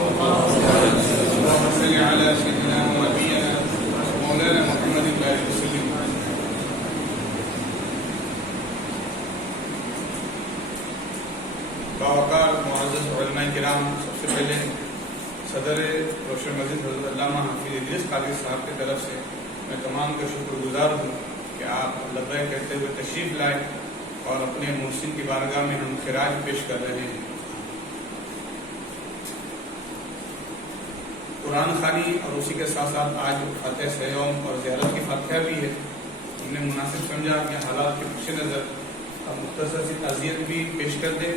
اللهم صل على سيدنا ونبينا مولانا محمد وسلم. باوقار معزز علماء کرام، سب سے پہلے صدر روشن مسجد حضرت علامہ حافظ ادریس قادری صاحب کی طرف سے میں تمام کا شکر گزار ہوں کہ آپ لبیک کہتے ہوئے تشریف لائے اور اپنے محسن کی بارگاہ میں ہم خراج پیش کر رہے ہیں. قرآن خوانی اور اسی کے ساتھ ساتھ آج فاتح سیوم اور زیارت کی فاتحہ بھی ہے. ہم نے مناسب سمجھا کہ حالات کے پیش نظر اب مختصر سی تعزیت بھی پیش کر دیں.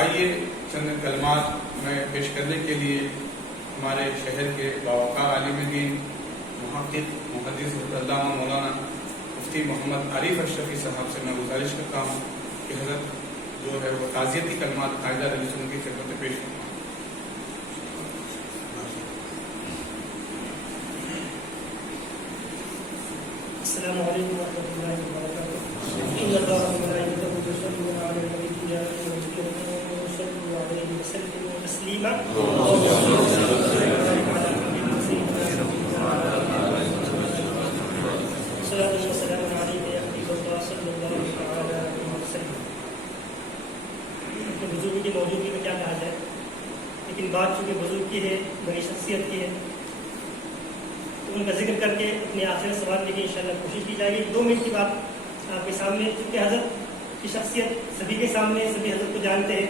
آئیے چند کلمات میں پیش کرنے کے لیے ہمارے شہر کے باوقار عالم دین محقق محدث حضرت علامہ مولانا مفتی محمد عارف اشرفی صاحب سے میں گزارش کرتا ہوں کہ حضرت جو ہے وہ تعزیتی کلمات قاعدہ رضی سن کی خدمت میں پیش کرتا ہوں. السلام علیکم ورحمۃ اللہ وبرکاتہ. ان اللہ وملائکته یصلون علی النبی یا ایھا الذین آمنوا صلوا علیہ وسلموا تسلیما. صلاۃ و سلام علیک یا حبیب اللہ صلی اللہ علیہ وسلم. بزرگوں کی موجودگی میں کیا کہا جائے، لیکن بات چونکہ بزرگ کی ہے، بڑی شخصیت کی ہے، ان کا ذکر کر کے اپنے آخر سوال کے لیے انشاءاللہ کوشش کی جائے گی. 2 منٹ کی بات آپ کے سامنے، چونکہ حضرت کی شخصیت سبھی کے سامنے، سبھی حضرت کو جانتے ہیں،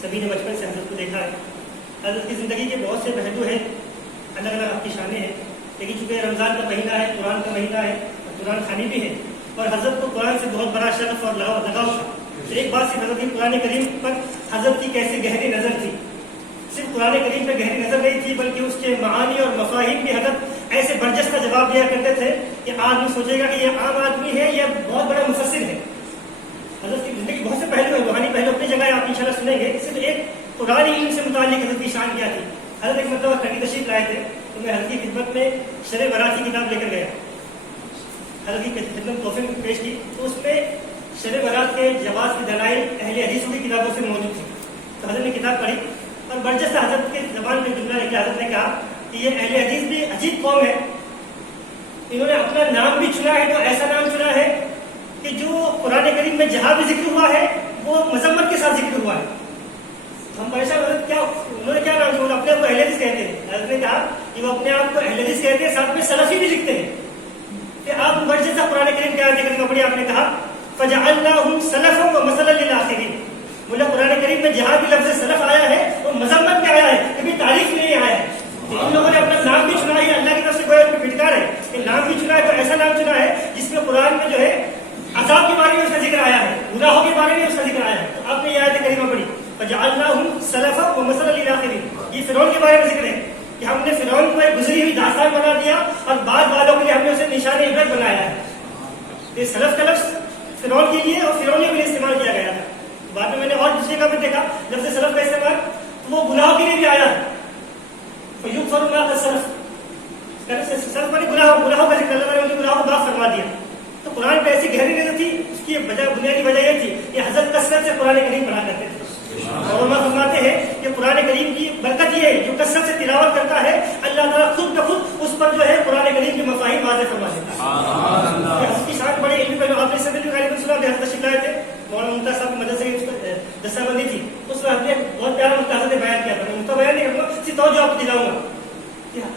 سبھی نے بچپن سے حضرت کو دیکھا ہے. حضرت کی زندگی کے بہت سے پہلو ہیں، الگ الگ آپ کی شانیں ہیں، لیکن چونکہ رمضان کا مہینہ ہے، قرآن کا مہینہ ہے اور قرآن خوانی بھی ہے، اور حضرت کو قرآن سے بہت بڑا شرف اور لگاؤ تھا. ایک بات صرف حضرت کی قرآن کریم پر حضرت کی کیسے گہری نظر تھی. صرف قرآن کریم پہ گہری نظر نہیں تھی، بلکہ اس کے معانی اور مفاہیم بھی حضرت ایسے برجستہ جواب دیا کرتے تھے کہ آدمی سوچے گا کہ یہ عام آدمی ہے یا بہت بڑا مفسر ہے. حضرت کی زندگی بہت سے پہلو ہیں، روحانی پہلو اپنی جگہ آپ انشاءاللہ سنیں گے. صرف ایک قرآن علم سے متعلق حضرت کی شان کیا تھی. حضرت ایک مرتبہ کھڑی تشریف لائے تھے تو میں حضرت کی خدمت میں شرح برات کی کتاب لے کر گیا. حضرت کی خدمت تحفے میں پیش کی تو اس میں شرح برات کے جواز کی دلائل اہل حدیثوں کی کتابوں سے موجود تھی. تو حضرت نے کتاب پڑھی اور برجستہ حضرت کے زبان میں جملہ نکلا. حضرت نے کہا کہ یہ اہل حدیث بھی عجیب قوم ہے، انہوں نے اپنا نام بھی چنا ہے تو ایسا نام چنا ہے کہ جو قرآن کریم میں جہاں بھی ذکر ہوا ہے وہ مذمت کے ساتھ ذکر ہوا ہے. ہم پریشان ہوئے کیا انہوں نے کیا نام چنا، اپنے آپ کو اہل حدیث کہتے ہیں. حضرت نے کہا کہ وہ اپنے آپ کو اہل حدیث کہتے ہیں، ساتھ میں سلفی بھی لکھتے ہیں. کہ آپ برجستہ قرآن کریم کیا ذکر پڑھی، آپ نے کہا فجعلناہم سلفا ومثلا للآخرین. بولا قرآن کریم میں جہاں بھی لفظ سلف آیا ہے وہ مذمت میں آیا ہے، کبھی تعریف میں نہیں آیا ہے. ان لوگوں نے اپنا نام بھی چنا ہے، اللہ کی طرف سے کوئی پھٹکار ہے کہ نام بھی چنا ہے تو ایسا نام چنا ہے جس میں قرآن میں جو ہے عذاب کے بارے میں اس کا ذکر آیا ہے، گناہوں کے بارے میں اس کا ذکر آیا ہے. تو آپ نے یہ آیت کریمہ پڑھی فجعلناہم سلفا ومثلا للآخرین. یہ فرعون کے بارے میں ذکر ہے کہ ہم نے فرعون کو ایک گزری ہوئی داستان بنا دیا اور بعد والوں کے لیے ہم نے اسے نشان عبرت بنایا ہے. یہ سلف کا لفظ فرعون کے لیے اور فرعونیوں کے لیے استعمال کیا گیا تھا. بعد میں نے اور دوسری جگہ پہ دیکھا لفظ سلف کا استعمال تو وہ گناہوں کے لیے بھی آیا ہے. فیغفر ما قد سلف، سلف پر گناہوں کا ذکر، اللہ نے ان کے گناہوں کو معاف فرما دیا. تو قرآن پہ ایسی گہری نظر تھی، اس کی بنیادی وجہ یہ تھی کہ حضرت کثرت سے قرآن کریم پڑھا کرتے تھے. اور علماء فرماتے ہیں کہ قرآن کریم کی برکت یہ ہے جو کثرت سے تلاوت کرتا ہے اللہ تعالیٰ خود بخود اس پر جو ہے قرآن کریم کے مفاہیم واضح فرما دیتا ہے. حضرت کی شان بڑے علم پہلو آپ نے سب نے غالباً سنا، حضرت تشریف لائے تھے مولانا ممتاز صاحب کی مدرسے کی دستہ بندی تھی، اس میں حضرت نے بہت پیارا مختصر نے بیان کیا تھا. میں مختصر بیان نہیں کروں گا، اسی توجہ آپ کو دلاؤں گا.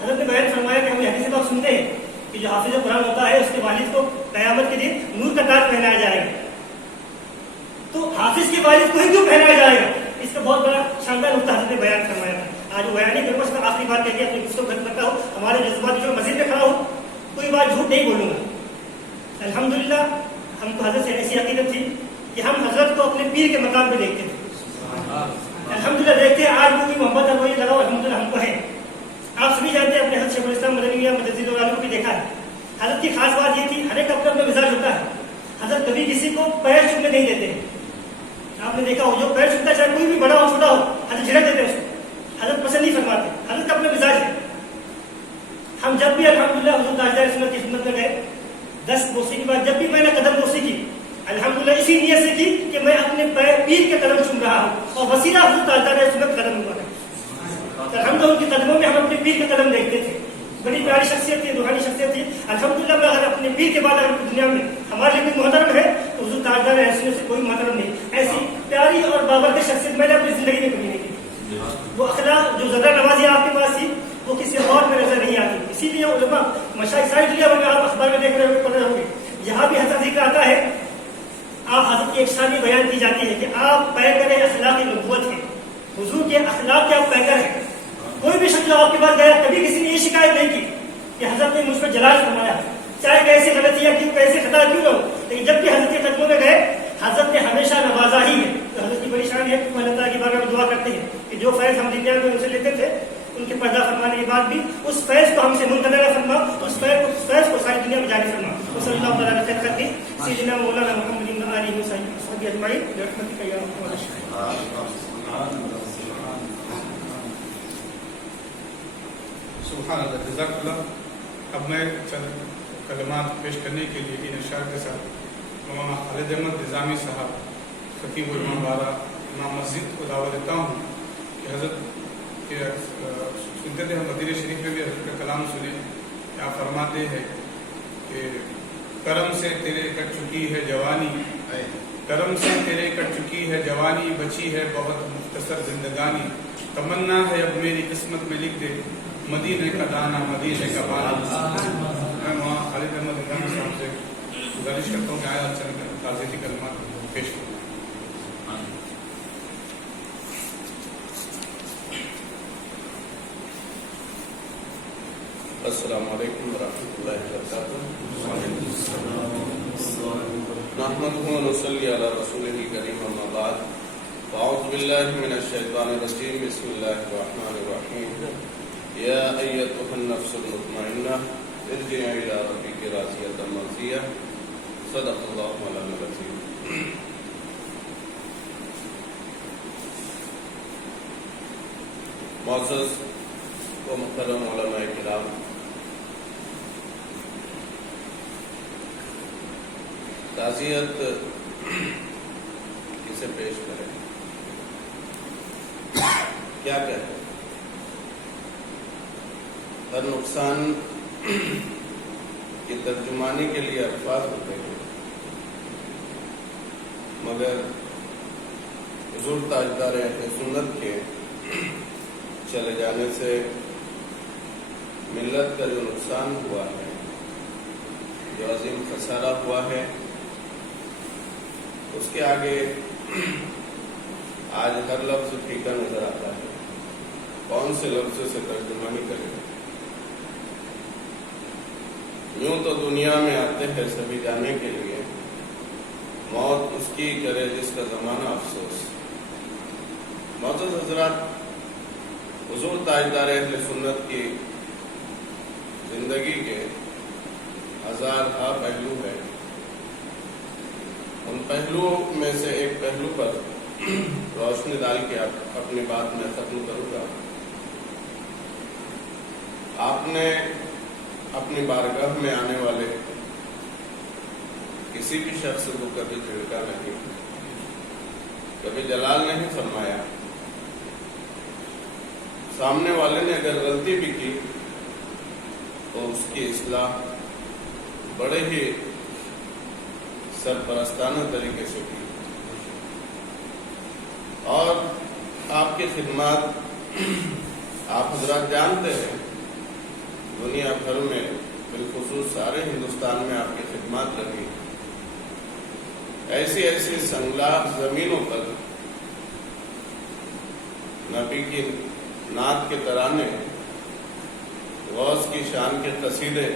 حضرت نے بیان فرمایا کہ ہم حدیث بات سنتے ہیں کہ جو حافظ قرآن ہوتا ہے اس کے والد کو قیامت کے دن نور کا تاج پہنایا جائے گا. تو حافظ کے والد کو ہی کیوں پہنایا جائے گا، اس کا بہت بڑا شاندار نقطہ حضرت نے بیان فرمایا تھا. آج وہ بیان نہیں کروں گا، اس کا آخری بات کہہ کے اپنی گفتگو ختم کرتا ہوں. ہمارے جذبات جو مسجد میں کھڑا ہوں کوئی بات جھوٹ نہیں بولوں گا. الحمدللہ ہم کو حضرت سے ایسی عقیدت تھی کہ ہم حضرت کو اپنے پیر کے مقام پہ دیکھتے تھے. الحمدللہ دیکھتے ہیں آج وہ بھی محبت اور وہی لگاؤ الحمدللہ ہم کو ہے. آپ سبھی جانتے ہیں اپنے حضرت شیخ الاسلام مدنی مجدد العالم کو بھی دیکھا ہے. حضرت کی خاص بات یہ تھی ہر ایک اپنا اپنا مزاج ہوتا ہے. حضرت کبھی کسی کو پیر چھونے نہیں دیتے ہیں. آپ نے دیکھا ہو جو پیر چھوٹتا ہے چاہے کوئی بھی بڑا ہو چھوٹا ہو حضرت جھڑک دیتے ہیں اس کو. حضرت پسند نہیں فرماتے. حضرت کا اپنا مزاج ہے. ہم جب بھی الحمدللہ حضور تاجدار سنت کی خدمت میں گئے 10 بوسی کے بعد جب بھی میں نے قدم بوسی کی الحمدللہ اسی نیت سے کی کہ میں اپنے پیر کے قدم چوم رہا ہوں اور وسیلہ حضور تعالیٰ سنت قدم ہوا ہے. الحمدللہ ان کے قدموں میں ہم اپنے پیر کے قدم دیکھتے تھے. بڑی پیاری شخصیت تھی, روحانی شخصیت تھی. الحمدللہ میں اگر اپنے پیر کے بعد اگر دنیا میں ہمارے لیے کوئی محترم ہے تو حضور تعالیٰ ایسے سے کوئی محترم نہیں. ایسی پیاری اور بابرکت شخصیت میں نے اپنی زندگی میں کبھی نہیں کی. وہ اخلاق جو زیادہ نوازی آپ کے پاس تھی وہ کسی اور میں نظر نہیں آتی. اسی لیے علماء مشاہد ساری دنیا میں آپ اخبار میں دیکھ رہے ہو, پڑھ رہے ہوں گے, یہاں بھی حضرت ذکر آتا ہے, آپ حضرت کی ایک شانی بیان کی جاتی ہے کہ آپ پیکر اخلاق نبوت ہیں. حضور کے اخلاق کے آپ پیکر ہیں. کوئی بھی شخص جو آپ کے پاس گیا کبھی کسی نے یہ شکایت نہیں کی کہ حضرت نے مجھ پر جلال فرمایا, چاہے کیسی غلطیاں کیوں, کیسے خطا کیوں نہ ہو, لیکن جب بھی حضرت کے قدموں میں گئے حضرت نے ہمیشہ نوازا ہی ہے. تو حضرت کی بڑی شان ہے, اللہ تعالیٰ کی بارگاہ میں دعا کرتے ہیں کہ جو فیض ہم دنیا میں ان سے لیتے تھے ان کے پردہ فرمانے کے بعد بھی اس فیض کو ہم سے منتقل فرما, اس فیض کو ساری دنیا میں جاری فرما. صلی اللہ تعالیٰ علیہ خیر کرتی سیدنا مولانا محمد بن علی وصحبہ اجمعین برحمتک یا ارحم الراحمین. سبحان اللہ, جزاک اللہ. اب میں چند کلمات پیش کرنے کے لیے ان اشعار کے ساتھ مولانا خالد احمد نظامی صاحب خطیب الامام بارہ امام مسجد کو دعوت دیتا ہوں کہ حضرت کے سنتے تھے ہم مدینہ شریف میں بھی حضرت کا کلام سنے. آپ فرماتے ہیں کہ کرم سے تیرے کٹ چکی ہے جوانی, کرم سے تیرے کٹ چکی ہے جوانی, بچی ہے بہت مختصر زندگانی, تمنا ہے اب میری قسمت میں لکھ دے مدینے کا دانا مدینے کا پانی. میں وہاں خالد احمد نظامی صاحب سے گزارش کرتا ہوں کہ آیا چند تعزیتی کلمات پیش کروں. السلام علیکم ورحمۃ اللہ وبرکاتہ. نحمده ونصلی علی رسولہ الکریم اما بعد. اعوذ باللہ من الشیطان الرجیم. بسم اللہ الرحمن الرحیم. یا ایتها النفس المطمئنہ ارجعی الی ربک راضیۃ مرضیہ. صدق اللہ مولانا العظیم. معزز و محترم علماء کرام, تعزیت کسے پیش کریں, کیا کہتے ہیں. ہر نقصان کی ترجمانی کے لیے الفاظ ہوتے ہیں, مگر حضور تاجدار اہل سنت کے چلے جانے سے ملت کا جو نقصان ہوا ہے, جو عظیم خسارہ ہوا ہے, اس کے آگے آج ہر لفظ پھیکا نظر آتا ہے. کون سے لفظ سے ترجمانی کرے گا. یوں تو دنیا میں آتے ہیں سبھی جانے کے لیے, موت اس کی کرے جس کا زمانہ افسوس. معزز حضرات, حضور تاجدار اہل سنت کی زندگی کے ہزار ہا پہلو ہے. ان پہلوؤں میں سے ایک پہلو پر روشنی ڈال کے اپنی بات میں ختم کروں گا. آپ نے اپنی بارگاہ میں آنے والے کسی بھی شخص کو کبھی جھڑکا نہیں, کبھی جلال نہیں فرمایا. سامنے والے نے اگر غلطی بھی کی تو اس کی اصلاح بڑے ہی سرپرستانہ طریقے سے کی. اور آپ کی خدمات آپ حضرات جانتے ہیں, دنیا بھر میں بالخصوص سارے ہندوستان میں آپ کی خدمات لگی. ایسی ایسی سنگلاخ زمینوں پر نبی کی نعت کے ترانے, غوث کی شان کے قصیدے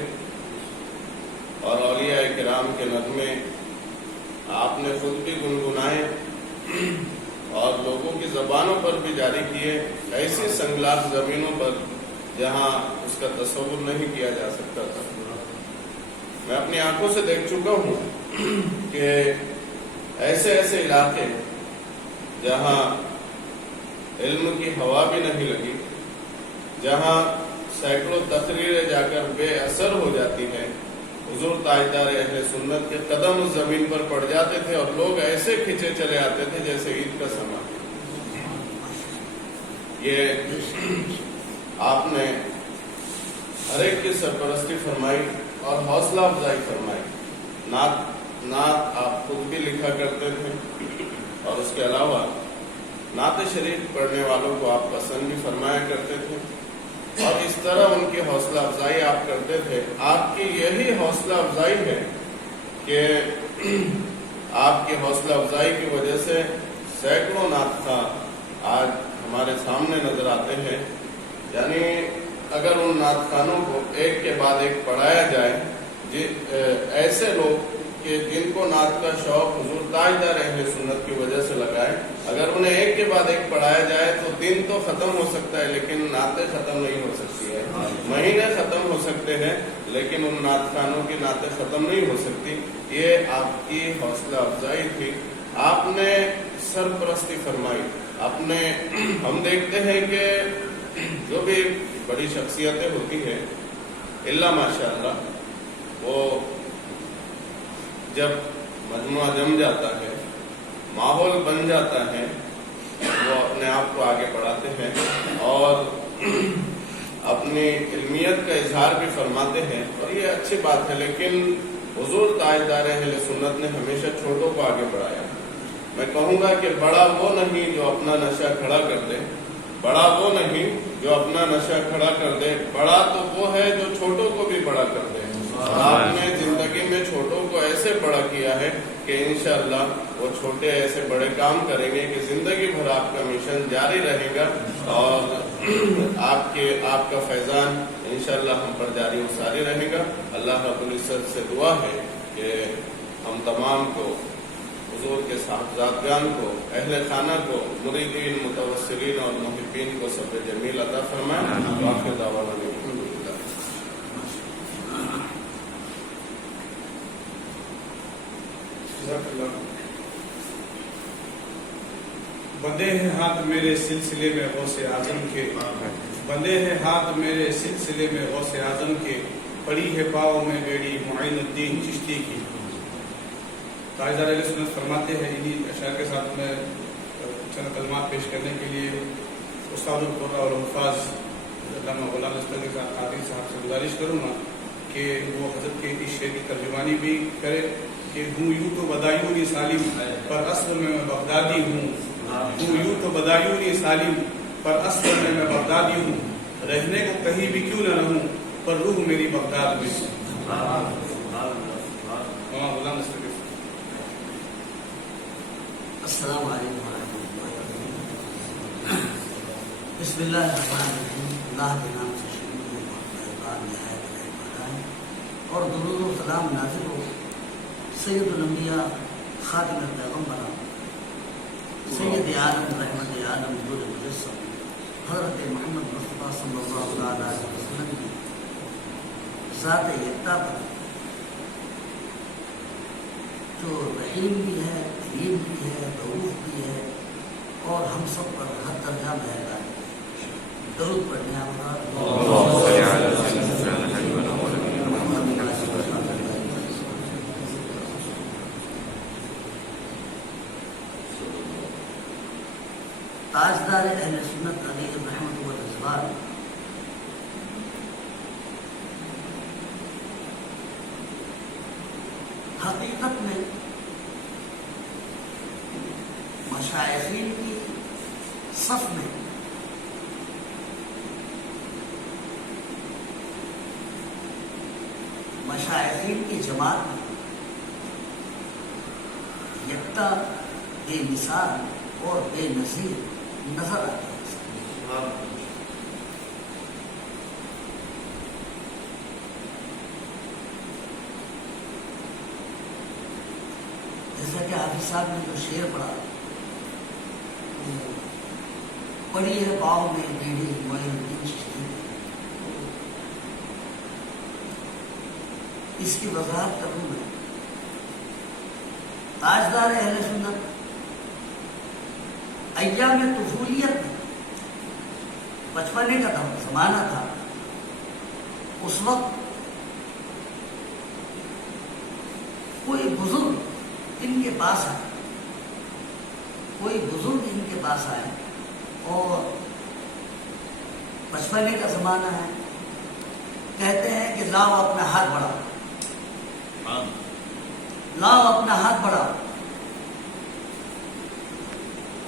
اور اولیاء کرام کے نغمے آپ نے خود بھی گنگنائے اور لوگوں کی زبانوں پر بھی جاری کیے. ایسی سنگلاخ زمینوں پر جہاں اس کا تصور نہیں کیا جا سکتا تھا. میں اپنی آنکھوں سے دیکھ چکا ہوں کہ ایسے ایسے علاقے جہاں علم کی ہوا بھی نہیں لگی, جہاں سینکڑوں تقریریں جا کر بے اثر ہو جاتی ہیں, حضور تاجدار اہل سنت کے قدم اس زمین پر پڑ جاتے تھے اور لوگ ایسے کھینچے چلے آتے تھے جیسے عید کا سماں. یہ آپ نے ہر ایک کی سرپرستی فرمائی اور حوصلہ افزائی فرمائی. نعت آپ خود بھی لکھا کرتے تھے اور اس کے علاوہ نعت شریف پڑھنے والوں کو آپ پسند بھی فرمایا کرتے تھے اور اس طرح ان کی حوصلہ افزائی آپ کرتے تھے. آپ کی یہی حوصلہ افزائی ہے کہ آپ کی حوصلہ افزائی کی وجہ سے سینکڑوں نعت خواہ آج ہمارے سامنے نظر آتے ہیں. یعنی اگر ان نعت خوانوں کو ایک کے بعد ایک پڑھایا جائے, ایسے لوگ کہ جن کو نعت کا شوق حضور تاجدار اہل سنت کی وجہ سے لگائے, اگر انہیں ایک کے بعد ایک پڑھایا جائے تو دن تو ختم ہو سکتا ہے لیکن نعتیں ختم نہیں ہو سکتی ہے. مہینے ختم ہو سکتے ہیں لیکن ان نعت خوانوں کی نعتیں ختم نہیں ہو سکتی. یہ آپ کی حوصلہ افزائی تھی, آپ نے سرپرستی فرمائی. ہم دیکھتے ہیں کہ جو بھی بڑی شخصیتیں ہوتی ہیں اللہ ماشاء اللہ, وہ جب مجموعہ جم جاتا ہے, ماحول بن جاتا ہے, وہ اپنے آپ کو آگے بڑھاتے ہیں اور اپنی علمیت کا اظہار بھی فرماتے ہیں اور یہ اچھی بات ہے. لیکن حضور تاجدار اہل سنت نے ہمیشہ چھوٹوں کو آگے بڑھایا. میں کہوں گا کہ بڑا وہ نہیں جو اپنا نشہ کھڑا کر دے, بڑا وہ نہیں جو اپنا نشہ کھڑا کر دے, بڑا تو وہ ہے جو چھوٹوں کو بھی بڑا کر دے. آپ نے زندگی میں چھوٹوں کو ایسے بڑا کیا ہے کہ انشاءاللہ وہ چھوٹے ایسے بڑے کام کریں گے کہ زندگی بھر آپ کا مشن جاری رہے گا اور آپ کا فیضان انشاءاللہ ہم پر جاری و ساری رہے گا. اللہ رب العزت سے دعا ہے کہ ہم تمام کو, حضور کے صاحبزادگان کو, اہل خانہ کو, مریدین, متوسلین اور محبین کو صبر جمیل عطا فرمائے. آخر دعوانا الحمدللہ. بندے ہیں ہاتھ میرے سلسلے میں غوث اعظم کے, بندے ہیں ہاتھ میرے سلسلے میں غوث اعظم کے, پڑی ہے پاؤں میں بیڑی معین الدین چشتی کی. تاجدار اہل سنت فرماتے ہیں, انہی اشعار کے ساتھ میں چند کلمات پیش کرنے کے لیے استاد القرآن اور الحفاظ علامہ غلام نصر کے ساتھ قادری صاحب سے گزارش کروں گا کہ وہ حضرت کے اس شعر کی ترجمانی بھی کرے کہ ہوں یوں تو بدایونی سالم پر اصل میں بغدادی ہوں, ہوں یوں تو بدایونی سالم پر اصل میں بغدادی ہوں, رہنے کو کہیں بھی کیوں نہ رہوں پر روح میری بغداد میں. غلام نصر. السلام علیکم ورحمۃ اللہ. بسم اللہ الرحمن الرحیم. اللہ کے نام سے شروع ہے اور درود و سلام نازل ہو سید الانبیاء خاتم الپیغمبر سید عالم رحمت عالم نور مجسم حضرت محمد مصطفیٰ صلی اللہ علیہ وسلم کی ذات یکتا پر جو رحیم بھی ہے, کریم بھی ہے, رؤوف بھی ہے اور ہم سب پر ہر درجہ مہربان ہے. درود پڑھنے تاجدار اہل سنت علیہ الرحمۃ والرضوان حقیقت میں مشائخین کی صف میں مشائخین کی جماعت میں یکتا, بے مثال اور بے نظیر نظر آتے ہیں. جیسا کہ حافظ صاحب نے جو شعر پڑھا, پڑی ہے پاؤں میں بیڑی معین الدین چشتی, اس کی وضاحت کروں میں. تاجدار اہل سنت ایام طفولیت میں, بچپنے کا زمانہ تھا, اس وقت کوئی بزرگ ان کے پاس آئے، کوئی بزرگ ان کے پاس آئے اور بچپنے کا زمانہ ہے، کہتے ہیں کہ لاؤ اپنا ہاتھ بڑھاؤ، لاؤ اپنا ہاتھ بڑھاؤ۔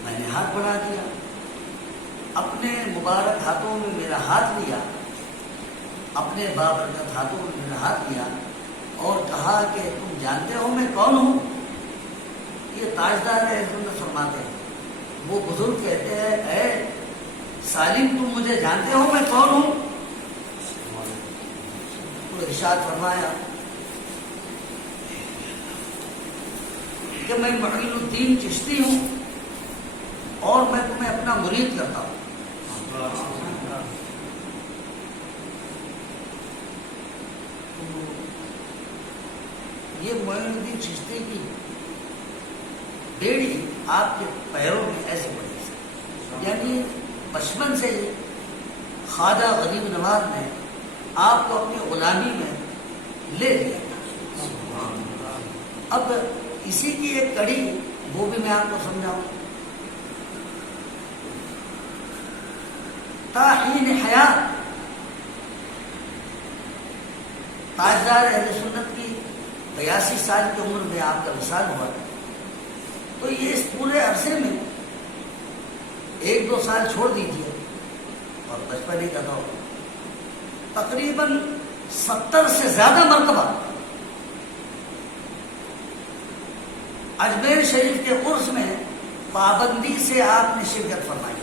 میں نے ہاتھ بڑھا دیا، اپنے مبارک ہاتھوں میں میرا ہاتھ لیا، اپنے بابرکت ہاتھوں میں میرا ہاتھ لیا اور کہا کہ تم جانتے ہو میں کون ہوں؟ یہ تاجدار اہل سنت فرماتے ہیں، وہ بزرگ کہتے ہیں اے سالم تم مجھے جانتے ہو میں کون ہوں؟ تو ارشاد فرمایا کہ میں معین الدین چشتی ہوں اور میں تمہیں اپنا مرید کرتا ہوں۔ یہ معین الدین چشتی کی بیڑی آپ کے پیروں میں ایسے پڑی، یعنی بچپن سے ہی خواجہ غریب نواز نے آپ کو اپنی غلامی میں لے لیا تھا۔ اب اسی کی ایک کڑی وہ بھی میں آپ کو سمجھاؤں۔ تاحین حیات تاجدار اہل سنت کی 82 سال کی عمر میں آپ کا وصال ہوا، تو یہ اس پورے عرصے میں 1-2 سال چھوڑ دیجیے اور بچپنے کا دور تقریباً 70 سے زیادہ مرتبہ اجمیر شریف کے عرس میں پابندی سے آپ نے شرکت فرمائی،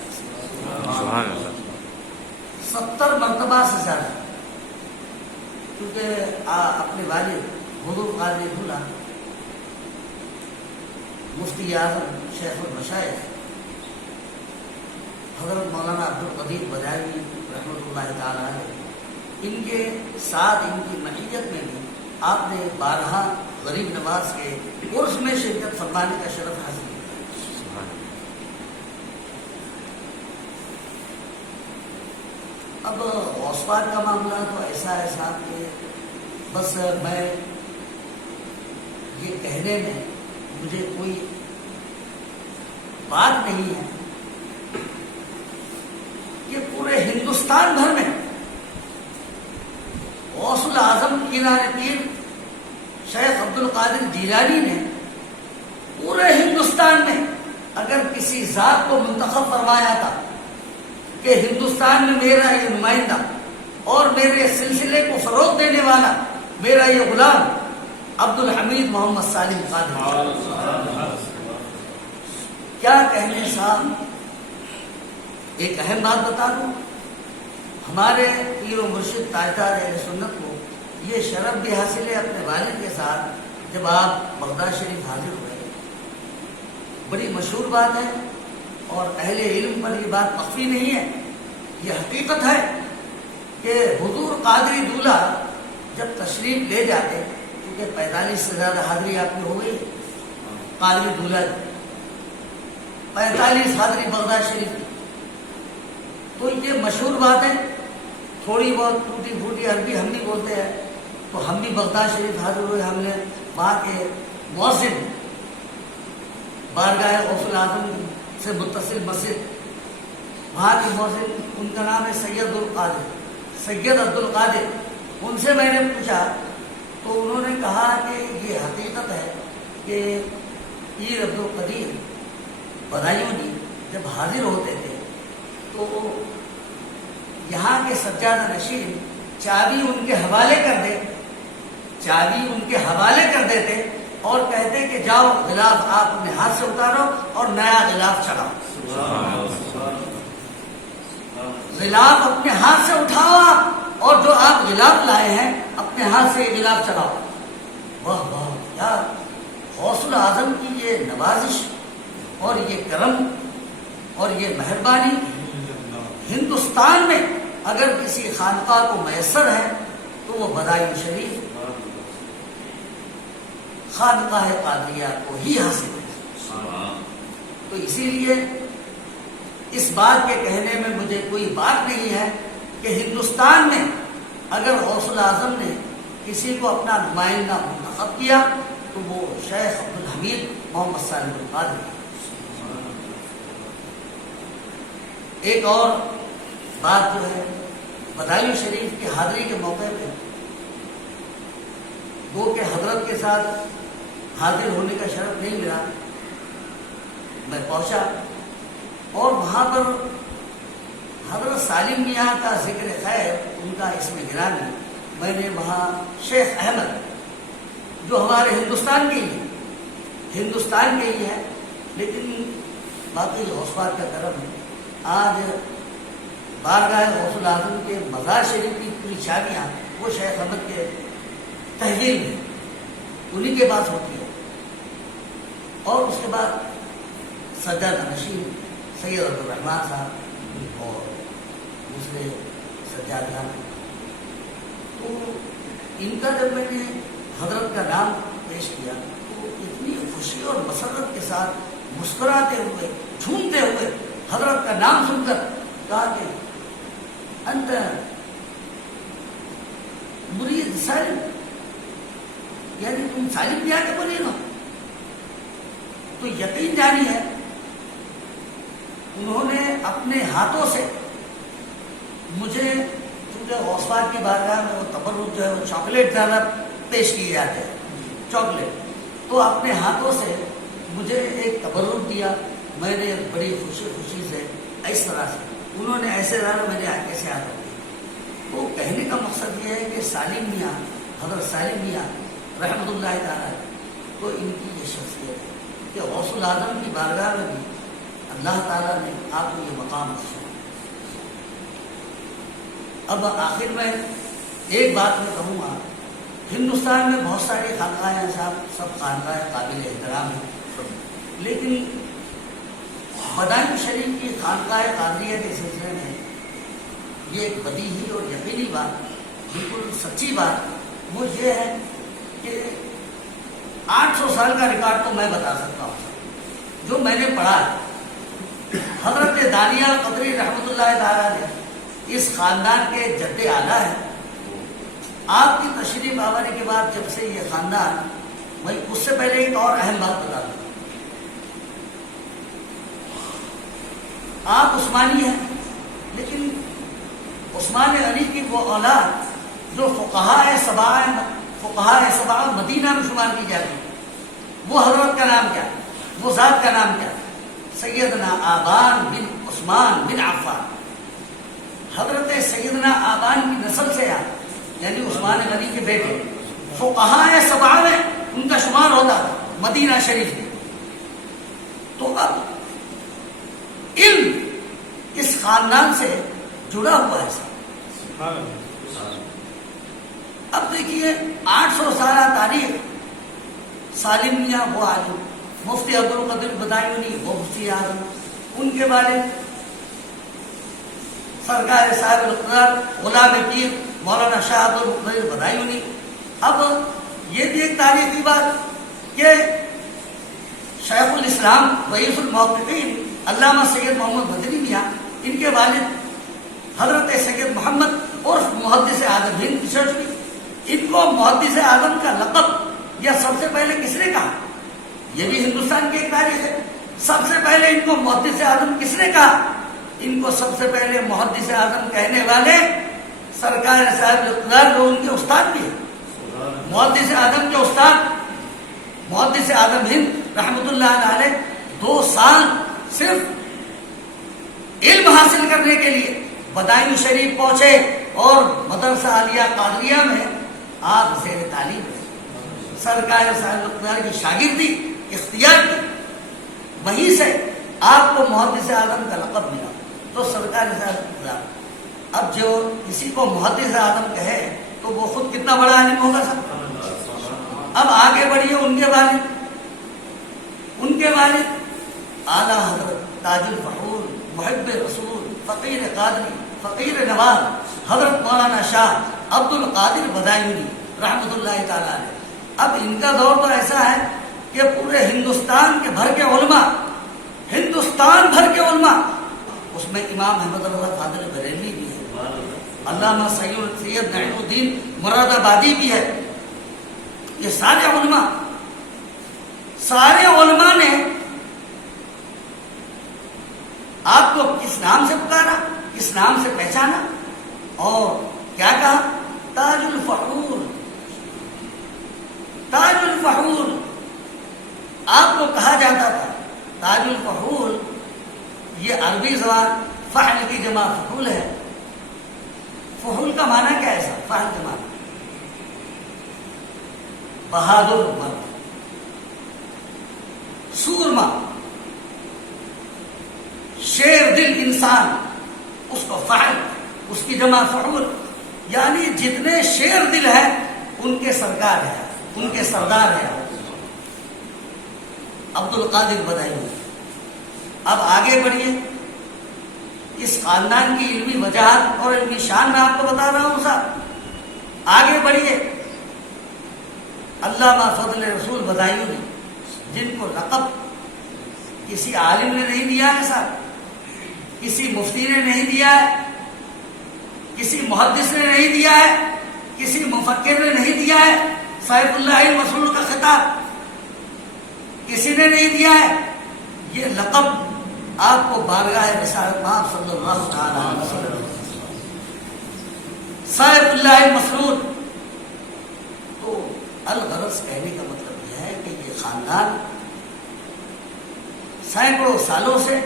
70 مرتبہ سے زیادہ، کیونکہ اپنے والد حضور قادری دولہ مفتی اعظم شیخ المشائخ حضرت مولانا عبدالقدیر بداوی رحمۃ اللہ تعالی علیہ، ان کے ساتھ ان کی معیت میں بھی آپ نے 12 غریب نواز کے عرس میں شرکت فرمانے کا شرف حاصل کیا۔ اب غوث پاک کا معاملہ تو ایسا ہے صاحب کہ بس میں یہ کہنے میں مجھے کوئی بات نہیں ہے کہ پورے ہندوستان بھر میں غوث الاعظم کنارے پیر شیخ عبد القادر جیلانی نے پورے ہندوستان میں اگر کسی ذات کو منتخب فرمایا تھا کہ ہندوستان میں میرا یہ نمائندہ اور میرے سلسلے کو فروغ دینے والا میرا یہ غلام عبد الحمید محمد سالم قادری، کیا کہنے صاحب۔ ایک اہم بات بتا دوں، ہمارے پیر و مرشد تاجدار اہل سنت کو یہ شرف بھی حاصل ہے اپنے والد کے ساتھ جب آپ بغداد شریف حاضر ہوئے، بڑی مشہور بات ہے اور اہل علم پر یہ بات مخفی نہیں ہے، یہ حقیقت ہے کہ حضور قادری دولہ جب تشریف لے جاتے، کیونکہ 45 سے زیادہ حاضری آپ کی ہو گئی، قادری دولہ 45 حاضری بغداد شریف کی، تو یہ مشہور بات ہے، تھوڑی بہت ٹوٹی پھوٹی عربی ہم بھی بولتے ہیں، تو ہم بھی بغداد شریف حاضر ہوئے، ہم نے وہاں کے مؤذن بارگاہ غوث الاعظم سے متصل مسجد، وہاں کے مؤذن ان کا نام ہے سید عبد القادر، ان سے میں نے پوچھا تو انہوں نے کہا کہ یہ حقیقت ہے کہ پیر عبد القدیر بدایوں جی جب حاضر ہوتے تھے تو یہاں کے سجادہ نشین چابی ان کے حوالے کر دیتے اور کہتے کہ جاؤ غلاف آپ اپنے ہاتھ سے اتارو اور نیا غلاف چڑھاؤ، غلاف اپنے ہاتھ سے اٹھاؤ آپ اور جو آپ غلاف لائے ہیں اپنے ہاتھ سے غلاف چڑھاؤ۔ واہ واہ، کیا غوث الاعظم کی یہ نوازش اور یہ کرم اور یہ مہربانی ہندوستان میں اگر کسی خانقاہ کو میسر ہے تو وہ بدایوں شریف خانقاہ قادریہ کو ہی حاصل ہے۔ تو اسی لیے اس بات کے کہنے میں مجھے کوئی بات نہیں ہے کہ ہندوستان میں اگر غوث الاعظم نے کسی کو اپنا نمائندہ منتخب کیا تو وہ شیخ عبدالحمید محمد صالح القادری. ایک اور بات جو ہے، بدایوں شریف کی حاضری کے موقع پہ گو کہ حضرت کے ساتھ حاضر ہونے کا شرف نہیں ملا. میں پہنچا اور وہاں پر حضرت سالم میاں کا ذکر خیر، ان کا اسم گرامی، میں نے وہاں شیخ احمد جو ہمارے ہندوستان کے ہی ہے لیکن باقی غوث کا کرم ہے، آج بارگاہ غوث العظم کے مزار شریف کی پوری چابیاں وہ شیخ احمد کے تحویل میں انہی کے پاس ہوتی ہے. اور اس کے بعد سجادہ نشین سید عبدالرحمان صاحب اور دوسرے سجاد خان. تو ان کا جب میں نے حضرت کا نام پیش کیا تو اتنی خوشی اور مسرت کے ساتھ مسکراتے ہوئے جھومتے ہوئے حضرت کا نام سن کر کہا کہ انت مرید سالم، یعنی تم سالم میاں کے مرید ہو. تو یقین جانی ہے انہوں نے اپنے ہاتھوں سے مجھے، کیونکہ غوث پاک کی بارگاہ میں وہ تبرک جو ہے وہ چاکلیٹ زیادہ پیش کیے جاتے ہیں، چاکلیٹ، تو اپنے ہاتھوں سے مجھے ایک تبرک دیا. میں نے بڑی خوشی سے اس طرح سے انہوں نے ایسے ڈالا، میں نے کیسے آتا دیا. تو کہنے کا مقصد یہ ہے کہ سالم میاں، حضرت سالم میاں رحمۃ اللہ تعالیٰ، تو ان کی یہ شخصیت ہے کہ غوث العظم کی بارگاہ میں بھی اللہ تعالیٰ نے آپ کو یہ مقام دیا. اب آخر میں ایک بات میں کہوں گا، ہندوستان میں بہت ساری خانقاہیں ہیں صاحب، سب خانقاہیں قابل احترام ہیں، لیکن بدایوں شریف کی خانقاہ قادریہ کے سلسلے میں یہ ایک بدیہی اور یقینی بات، بالکل سچی بات وہ یہ ہے کہ 800 سال کا ریکارڈ تو میں بتا سکتا ہوں جو میں نے پڑھا ہے. حضرت دانیہ قدری رحمۃ اللہ تعالیٰ نے اس خاندان کے جد اعلیٰ ہیں. آپ کی تشریف آوری کے بعد جب سے یہ خاندان، میں اس سے پہلے ایک اور اہم بات بتا دوں، آپ عثمانی ہیں لیکن عثمان غنی کی وہ اولاد جو فقہاء سبعہ مدینہ میں شمار کی جاتی ہے، وہ حضرت کا نام کیا، وہ ذات کا نام کیا؟ سیدنا آبان بن عثمان بن عفان. حضرت سیدنا آبان کی نسل سے آپ، یعنی عثمان غنی کے بیٹے، فقہاء سبعہ میں ان کا شمار ہوتا تھا مدینہ شریف میں. تو اب علم اس خاندان سے جڑا ہوا ہے. اب دیکھیے 800 سالہ تاریخ، سالم میاں وہ عالم، مفتی عبدالقادر بدایونی وہ مفتی اعظم، ان کے والد سرکار صاحب الاقتدار غلام پیر مولانا شاہ عبدالقادر بدایونی. اب یہ بھی ایک تاریخی بات کہ شیخ الاسلام رئیس المحققین علامہ سید محمد مدنی میاں، ان کے والد حضرت سید محمد عرف محدث اعظم ہند چشتی، ان کو محدث اعظم کا لقب یا سب سے پہلے کس نے کہا؟ یہ بھی ہندوستان کی ایک تاریخ ہے. سب سے پہلے ان کو محدث اعظم کس نے کہا؟ ان کو سب سے پہلے محدث اعظم کہنے والے سرکار صاحب الاقتدار جو ان کے استاد بھی ہیں، محدث اعظم کے استاد محدث اعظم ہند رحمۃ اللہ علیہ 2 سال صرف علم حاصل کرنے کے لیے بدایوں شریف پہنچے اور مدرسہ عالیہ قادریہ میں آپ زیر تعلیم رہے. سرکار صاحب الاقتدار کی شاگردی اختیار کی، وہیں سے آپ کو محدث اعظم کا لقب ملا. تو سرکار صاحب الاقتدار اب جو کسی کو محدث اعظم کہے تو وہ خود کتنا بڑا عالم ہوگا سر. اب آگے بڑھیے، ان کے والد اعلیٰ حضرت تاج الفحول محب رسول فقیر قادری فقیر نواز حضرت مولانا شاہ عبد القادر بدایونی رحمۃ اللہ تعالیٰ علیہ. اب ان کا دور تو ایسا ہے کہ پورے ہندوستان کے بھر کے علماء، اس میں امام احمد رضا فاضل بریلوی بھی ہے، علامہ سید نعیم الدین مراد آبادی بھی ہے. یہ سارے علماء سارے علماء نے آپ کو کس نام سے پکارا، کس نام سے پہچانا، اور کیا کہا؟ تاج الفحول، تاج الفحول آپ کو کہا جاتا تھا۔ تاج الفحول یہ عربی زبان فحل کی جمع فحول ہے۔ فحول کا معنی کیا ہے صاحب؟ فحل کا معنی بہادر مرد، سورما، شیر دل انسان، اس کو فحل، اس کی جمع فحول، یعنی جتنے شیر دل ہیں ان کے سرکار ہے، ان کے سردار ہے عبد القادر بدائی۔ اب آگے بڑھیے، اس خاندان کی علمی وجاہت اور علمی شان میں آپ کو بتا رہا ہوں صاحب۔ آگے بڑھیے، علامہ فضل رسول بدایوں نے، جن کو لقب کسی عالم نے نہیں دیا ہے صاحب، کسی مفتی نے نہیں دیا ہے، کسی محدث نے نہیں دیا ہے، کسی مفکر نے نہیں دیا ہے، سیف اللہ المسلول کا خطاب کسی نے نہیں دیا ہے۔ یہ لقب آپ کو بارگاہ رسالت مآب صلی اللہ تعالی علیہ وسلم، سیف اللہ المسلول۔ تو الغرض کہنے کا مطلب یہ ہے کہ یہ خاندان سینکڑوں سالوں سے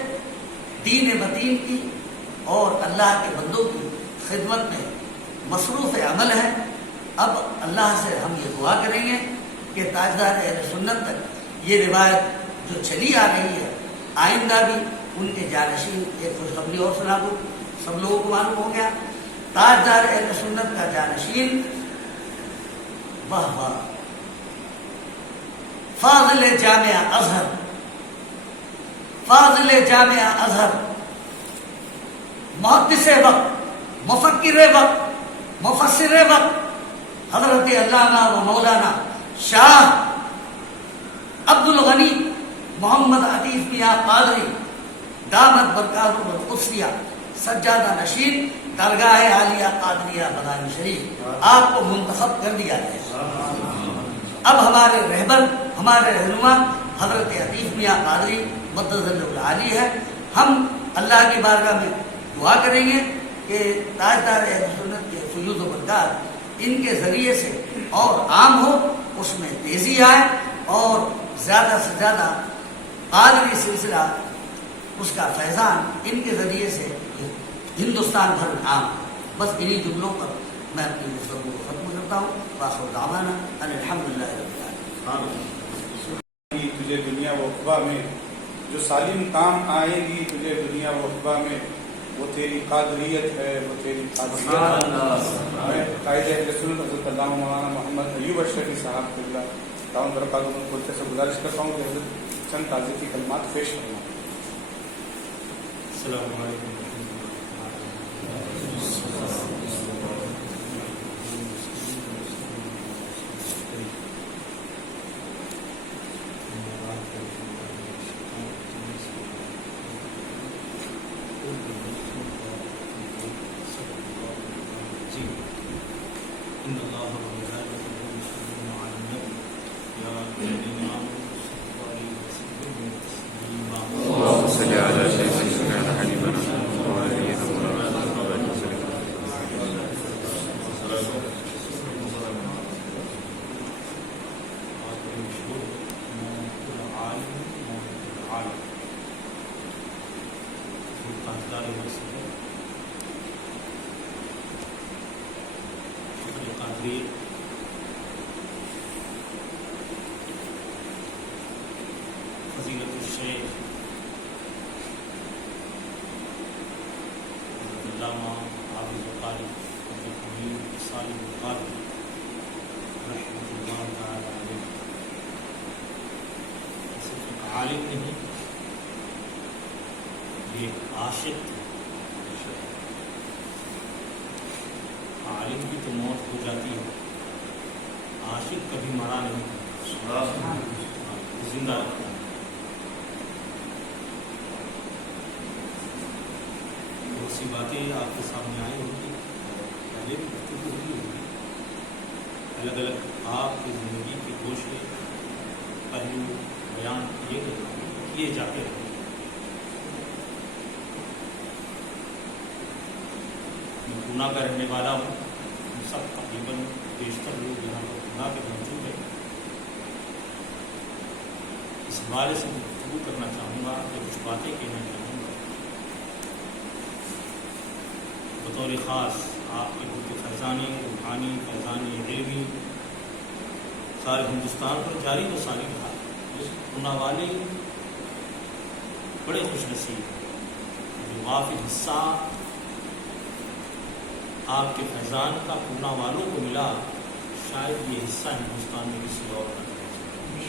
دین متین کی اور اللہ کے بندوں کی خدمت میں مصروف عمل ہے۔ اب اللہ سے ہم یہ دعا کریں گے کہ تاجدار اہل سنت تک یہ روایت جو چلی آ رہی ہے، آئندہ بھی ان کے جانشین، ایک خوشخبری اور سنا دوں، سب لوگوں کو معلوم ہو گیا، تاجدار اہل سنت کا جانشین واہ واہ فاضل جامعہ ازہر، فاضل جامعہ ازہر، محدث وقت، مفکر وقت، مفسر وقت، حضرت علامہ و مولانا شاہ عبد الغنی محمد عطیف میاں قادری دامت برکاتہ القدسیہ سجادہ نشین درگاہ عالیہ قادریہ بدایوں شریف آپ کو منتخب کر دیا ہے۔ اب ہمارے رہبر، ہمارے رہنما حضرت عطیف میاں قادری مدد العالی ہے۔ ہم اللہ کی بارگاہ میں دعا کریں گے کہ تاجدار اہل سنت کے فیوض و برکات ان کے ذریعے سے اور عام ہو، اس میں تیزی آئے اور زیادہ سے زیادہ قادری سلسلہ، اس کا فیضان ان کے ذریعے سے ہندوستان بھر میں عام ہو۔ بس انہی جملوں پر میں اپنی گفتگو کو ختم کرتا ہوں۔ وآخر دعوانا ان الحمدللہ رب العالمین۔ تجھے دنیا و عقبہ میں جو سالم کام آئے گی، تجھے دنیا و عقبہ میں وہ تیری قادریت ہے، وہ تیری قادریت ہے۔ میں قائد اہل سنت حضرت علامہ مولانا محمد ایوب اشرفی صاحب کو اللہ تعاون برکاتہ کو سے گزارش کرتا ہوں کہ حضرت چند تعزیتی کلمات پیش کرنا۔ السلام علیکم۔ فضیلت الشیخ علامہ حافظ القاری عبدالحمید صالح القاری رحمۃ اللہ تعالی علیہ صرف ایک عالم نہیں، یہ عاشق تھے۔ عالم کی تو موت ہو جاتی ہے، عاشق کبھی مرا نہیں، زندہ رہتا ہے۔ بہت سی باتیں آپ کے سامنے آئی ہوگی، پہلے بھی گفتگو ہوئی ہوگی، الگ الگ آپ کی زندگی کے گوشے، پہلو، بیان کیے جاتے ہیں. میں پونا کا رہنے والا ہوں. ہم سب تقریباً بیشتر لوگ یہاں پر پونا کے موجود ہیں. اس حوالے سے گفتگو کرنا چاہوں گا یا کچھ باتیں کہنا چاہوں گا. بطور خاص آپ کے خود خزانے روحانی خزانے علمی سارے ہندوستان پر جاری و ساری رہا. پونا والے بڑے خوش نصیب جو وافر حصہ آپ کے فیضان کا پونا والوں کو ملا. شاید یہ حصہ ہندوستان میں کسی اور کا نہیں.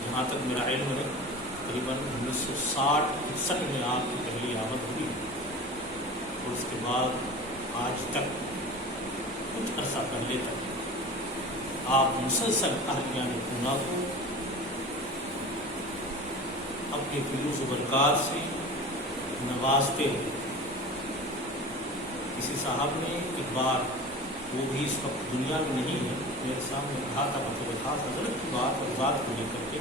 جہاں تک میرا علم ہے تقریباً 1960-61 میں آپ کی پہلی آمد ہوئی اور اس کے بعد آج تک کچھ عرصہ پہلے تک آپ مسلسل اہلیان پونا کو اپنے فیروز و برکات سے نوازتے ہیں. کسی صاحب نے ایک بار وہ بھی اس وقت دنیا میں نہیں ہے میرے سامنے کہا تھا بطور خاص حضرت کی بات اور ذات کو لے کر کے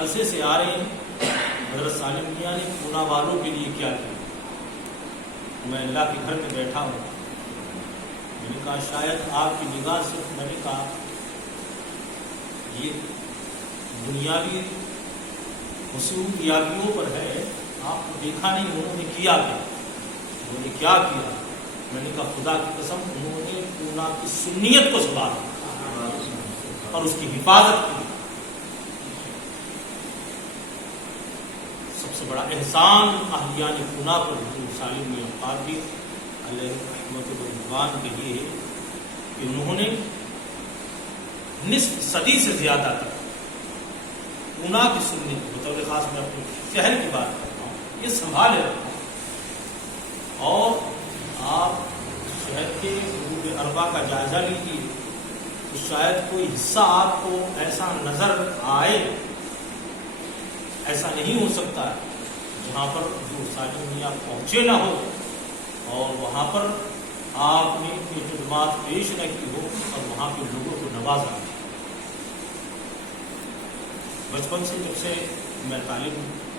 عرصے سے آ رہے ہیں حضرت سالم میاں نے پونا والوں کے لیے کیا کیا. میں اللہ کے گھر میں بیٹھا ہوں. میں نے کہا شاید آپ کی نگاہ صرف میں نے کہا یہ دنیاوی حصولیابیوں پر ہے. آپ کو دیکھا نہیں انہوں نے کیا کیا. انہوں نے کیا کیا. میں نے کہا خدا کی قسم انہوں نے پونا کی سنیت کو سنبھالا اور اس کی حفاظت کی. سب سے بڑا احسان اہلیان پونا پر حضور سالم میاں قادری علیہ رحمت و رضوان کے لیے کہ انہوں نے نصف صدی سے زیادہ تک پونا کی سنت بطور خاص میں اپنے شہر کی بات کرتا ہوں یہ سنبھالے رکھا. اور آپ شہر کے حدود اربع کا جائزہ لیجیے تو شاید کوئی حصہ آپ کو ایسا نظر آئے. ایسا نہیں ہو سکتا جہاں پر حضور سالم میاں پہنچے نہ ہو اور وہاں پر آپ نے اپنی خدمات پیش نہ کی ہو اور وہاں کے لوگوں کو نوازا. بچپن سے جب سے میں تعلیم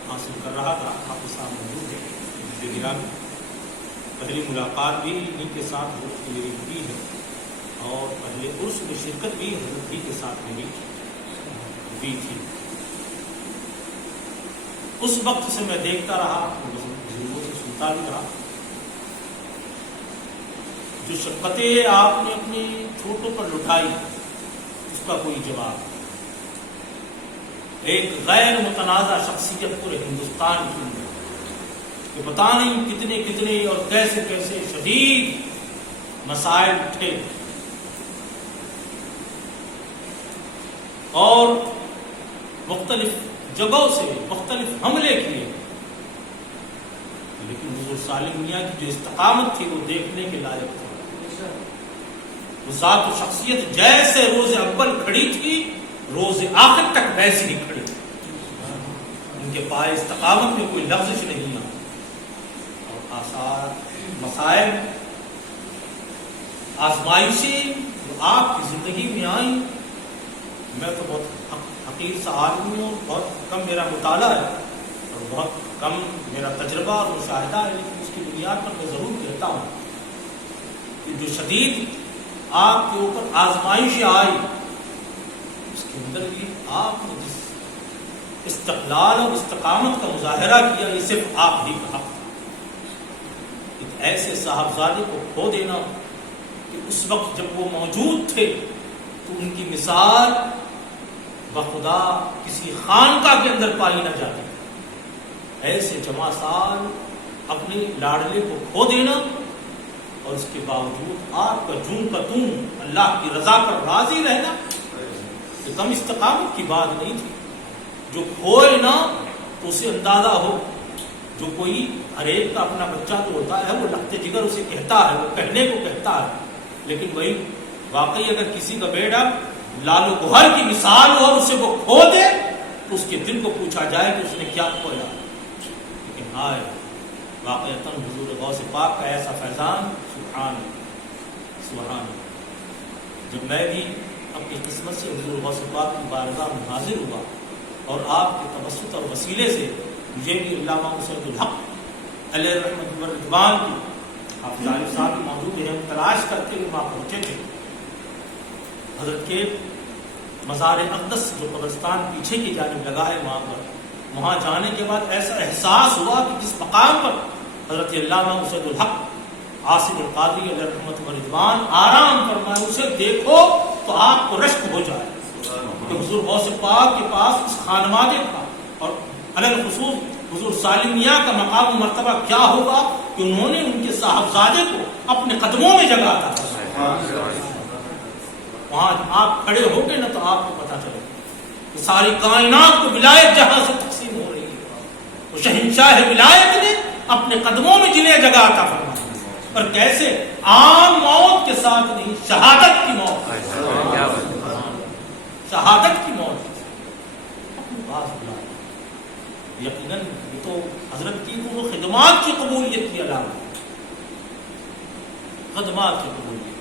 حاصل کر رہا تھا آپ کے ساتھ موجود ہے گرامی. پہلی ملاقات بھی انہیں کے ساتھ حضرت کی میری ہوئی ہے اور پہلے عرس میں شرکت بھی حضرت ہی کے ساتھ میری ہوئی تھی. اس وقت سے میں دیکھتا رہا بزرگوں سے سنتا بھی رہا. جو شفقتیں آپ نے اپنے چھوٹوں پر لٹائی اس کا کوئی جواب. ایک غیر متنازع شخصیت پورے ہندوستان کی اندر کہ پتہ نہیں کتنے کتنے اور کیسے کیسے شدید مسائل اٹھے اور مختلف جگہوں سے مختلف حملے کیے. لیکن حضور سالم میاں کی جو استقامت تھی وہ دیکھنے کے لائق تھی. وہ ذات و شخصیت جیسے روز اول کھڑی تھی روز آخر تک ویسی ہی کھڑی تھی. ان کے پائے استقامت میں کوئی لفظ نہیں آیا. اور آثار مسائل آزمائشیں جو آپ کی زندگی میں آئیں. میں تو بہت حقیر سا آدمی ہوں, بہت کم میرا مطالعہ ہے اور بہت کم میرا تجربہ اور مشاہدہ ہے, لیکن اس کی بنیاد پر میں ضرور کہتا ہوں کہ جو شدید آپ کے اوپر آزمائش آئی اس کے اندر بھی آپ نے جس استقلال اور استقامت کا مظاہرہ کیا یہ صرف آپ ہی کا حق تھا. ایک ایسے صاحبزادے کو کھو دینا کہ اس وقت جب وہ موجود تھے تو ان کی مثال بخدا کسی خانقاہ کے اندر پائی نہ جاتی. ایسے جمع سال اپنے لاڈلے کو کھو دینا اور اس کے باوجود آپ کا جون کا تون اللہ کی رضا پر راضی رہنا یہ کم استقامت کی بات نہیں تھی. جو کھوئے نا تو اسے اندازہ ہو, جو کوئی ہر ایک کا اپنا بچہ تو ہوتا ہے وہ لخت جگر اسے کہتا ہے, وہ کہنے کو کہتا ہے, لیکن وہی واقعی اگر کسی کا بیٹا لال و گوہر کی مثال ہو اور اسے وہ کھو دے تو اس کے دل کو پوچھا جائے کہ اس نے کیا کھویا. لیکن ہائے واقعتاً حضور غوث پاک کا ایسا فیضان سبحان سبحان جب میں بھی اپنی قسمت سے حضور غوث پاک کی بارگاہ میں حاضر ہوا اور آپ کے توسط اور وسیلے سے مجھے بھی علامہ مسعود الحق علیہ رحمۃ و رضوان کی حافظ عارف صاحب کی موجود ہے، ہم تلاش کرتے ہوئے وہاں پہنچے تھے. حضرت کے مزار اقدس جو قبرستان پیچھے کی جانب لگا ہے وہاں جانے کے بعد ایسا احساس ہوا کہ جس مقام پر حضرت علامہ مسعود الحق عاصم القادری علیہ رحمۃ و رضوان آرام فرمائے، اسے دیکھو تو آپ کو رشک ہو جائے کہ حضور غوث پاک کے پاس اس خانوادے کا اور علی الخصوص حضور سالم میاں کا مقام و مرتبہ کیا ہوگا کہ انہوں نے ان کے صاحبزادے کو اپنے قدموں میں جگہ تھا. وہاں آپ کھڑے ہو گے نا تو آپ کو پتا چلے کہ ساری کائنات کو ولایت جہاں سے تقسیم ہو رہی ہے. وہ شہنشاہ ولایت نے اپنے قدموں میں جنہیں جگہ عطا فرمائی، اور کیسے عام موت کے ساتھ نہیں، شہادت کی موت، شہادت کی موت اپنے پاس بلائے. یقیناً یہ تو حضرت کی وہ خدمات کی قبولیت کی علامت، خدمات کی قبولیت.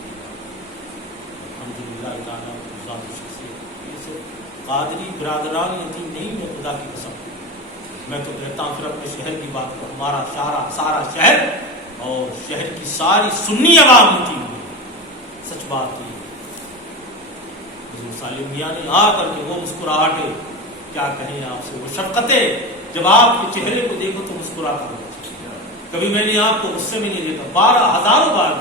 الحمدللہ تعالیٰ ذات و شخصیت یہ صرف قادری برادران یتیم نہیں، میں خدا کی قسم میں تو کہتا ہوں پھر اپنے شہر کی بات کو، ہمارا سارا شہر اور شہر کی ساری سنی عوام یتیم ہوئی. سچ بات یہ حضور سالم میاں نے آ کر کے وہ مسکراہٹیں، کیا کہیں آپ سے، وہ شفقتیں، جب آپ کے چہرے کو دیکھو تو مسکراتا ہو. کبھی میں نے آپ کو غصے میں نہیں دیکھا، 12,000 بار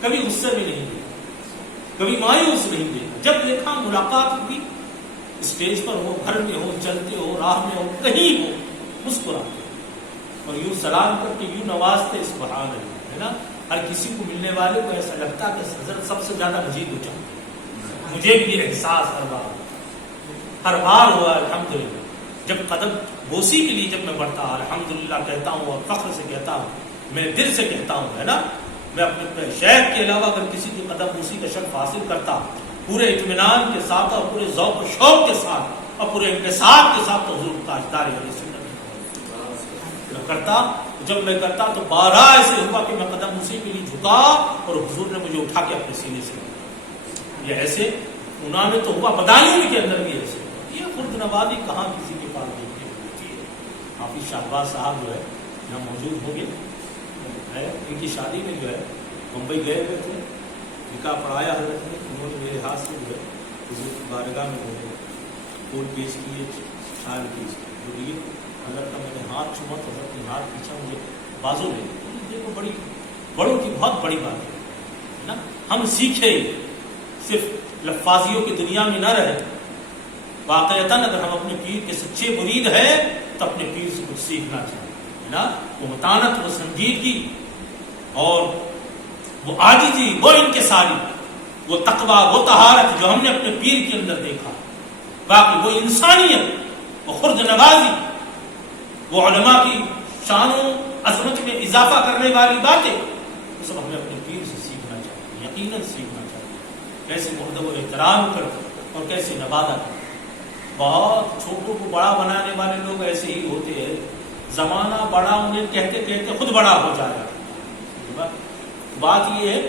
کبھی غصے میں نہیں دیکھا، کبھی مایوس نہیں دیکھا. جب دیکھا ملاقات ہوئی، اسٹیج پر ہو، گھر میں ہو، چلتے ہو، راہ میں ہو، کہیں ہو، مسکراتے اور یوں سلام کر کے یوں نوازتے. سبحان اللہ، ہے نا. ہر کسی کو ملنے والے کو ایسا لگتا کہ حضرت سب سے زیادہ مزید اونچا. مجھے بھی یہ احساس ہر بار ہوا. الحمدللہ جب قدم بوسی کے لیے جب میں بڑھتا الحمدللہ کہتا ہوں اور فخر سے کہتا ہوں، میں دل سے کہتا ہوں، ہے نا. میں اپنے شیخ کے علاوہ اگر کسی کی قدم بوسی کا شرف حاصل کرتا پورے اطمینان کے ساتھ اور پورے ذوق و شوق کے ساتھ اور پورے انکسار کے ساتھ تو حضور تاجدار علیہ سنت کرتا. جب میں کرتا تو 12 ایسے ہوا کہ میں قدم اسی کے لیے جھکا اور حضور نے مجھے اٹھا کے اپنے سینے سے. یہ ایسے اونا میں تو ہوا، بدایوں کے اندر بھی ایسے. یہ خرد نوازی کہاں کسی کے پاس ہوتی ہے. حافظ شہباز صاحب جو ہے یہاں موجود ہوں گے، ان کی شادی میں جو ہے ممبئی گئے ہوئے تھے، نکاح پڑھایا حضرت نے. انہوں نے میرے ہاتھ سے جو ہے حضور کی بارگاہ میں جو ہے پھول پیش کیے، شال پیش کیے. حضرت کا میں نے ہاتھ چھوا تو حضرت نے ہاتھ پیچھا مجھے بازو لے. دیکھو بڑوں کی بہت بڑی بات ہے نا. ہم سیکھے، صرف لفاظیوں کی دنیا میں نہ رہے. واقعتاً اگر ہم اپنے پیر کے سچے مرید ہیں تو اپنے پیر سے کچھ سیکھنا چاہیے، ہے نا. وہ متانت، وہ سنجیدگی اور وہ عاجزی، وہ انکساری، وہ تقوی، وہ طہارت جو ہم نے اپنے پیر کے اندر دیکھا. باقی وہ انسانیت، وہ خرد نوازی، وہ علماء کی شان و عظمت میں اضافہ کرنے والی باتیں، وہ سب ہمیں اپنے پیر سے سیکھنا چاہیے، یقیناً سیکھنا چاہیے. کیسے مردب و احترام کر اور کیسے نوازا. بہت چھوٹوں کو بڑا بنانے والے لوگ ایسے ہی ہوتے ہیں. زمانہ بڑا انہیں کہتے کہتے خود بڑا ہو جائے. بات یہ ہے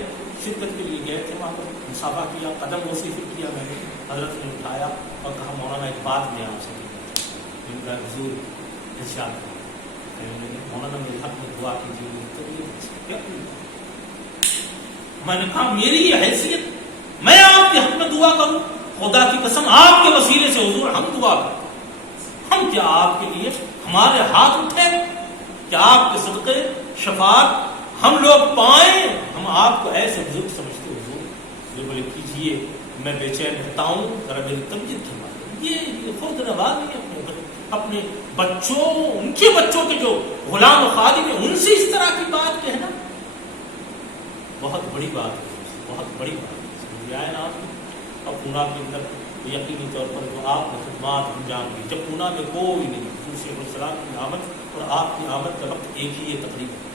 شرکت کے لیے گئے تھے، وہاں پر مسافہ کیا، قدم وصیفت کیا. میں نے حضرت نے اٹھایا اور کہا مولانا ایک بات میں آپ سے کہتا ہوں. حضور ارشاد مولانا میرے حق میں دعا کیجیے. میں نے کہا میری یہ حیثیت میں آپ کے حق میں دعا کروں؟ خدا کی قسم آپ کے وسیلے سے حضور ہم دعا کریں. ہم کیا آپ کے لیے ہمارے ہاتھ اٹھے کہ آپ کے صدقے شفاعت ہم لوگ پائیں؟ ہم آپ کو ایسے بزرگ سمجھتے حضور. جو بولے کیجیے، میں بے چین رہتا ہوں، ذرا میری طبیعت کی بات. یہ خود نوازی اپنے بچوں، ان کے بچوں کے جو غلام و خادم ہیں ان سے اس طرح کی بات کہنا بہت بڑی بات ہے، بہت بڑی بات ہے. سمجھ آئے نا آپ. اب پونا کے اندر یقینی طور پر جو آپ نے خدمات انجام دی، جب پونا میں کوئی نہیں، حضور شیخ السلام کی آمد اور آپ کی آمد کا وقت ایک ہی ہے تقریباً.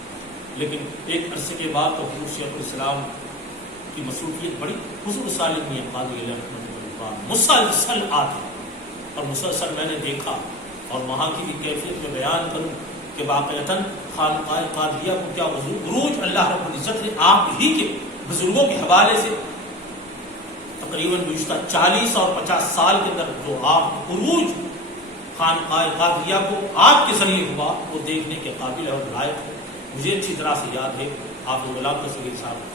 لیکن ایک عرصے کے بعد تو حضور شیخ السلام کی مصروفیت بڑی. حضور سالم میاں قادری علیہ رحمۃ اللہ مسلسل آتے اور مسلسل میں نے دیکھا. اور وہاں کی بھی کیفیت میں بیان کروں کہ واقعتاً خانقاہ قادریہ کو کیا عروج اللہ رب العزت نے آپ ہی کے بزرگوں کے حوالے سے تقریباً گزشتہ 40 اور 50 سال کے اندر جو آپ عروج خانقاہ قادریہ کو آپ کے ذریعے ہوا وہ دیکھنے کے قابل اور لائق ہے. مجھے اچھی طرح سے یاد ہے آپ غلام تصویر صاحب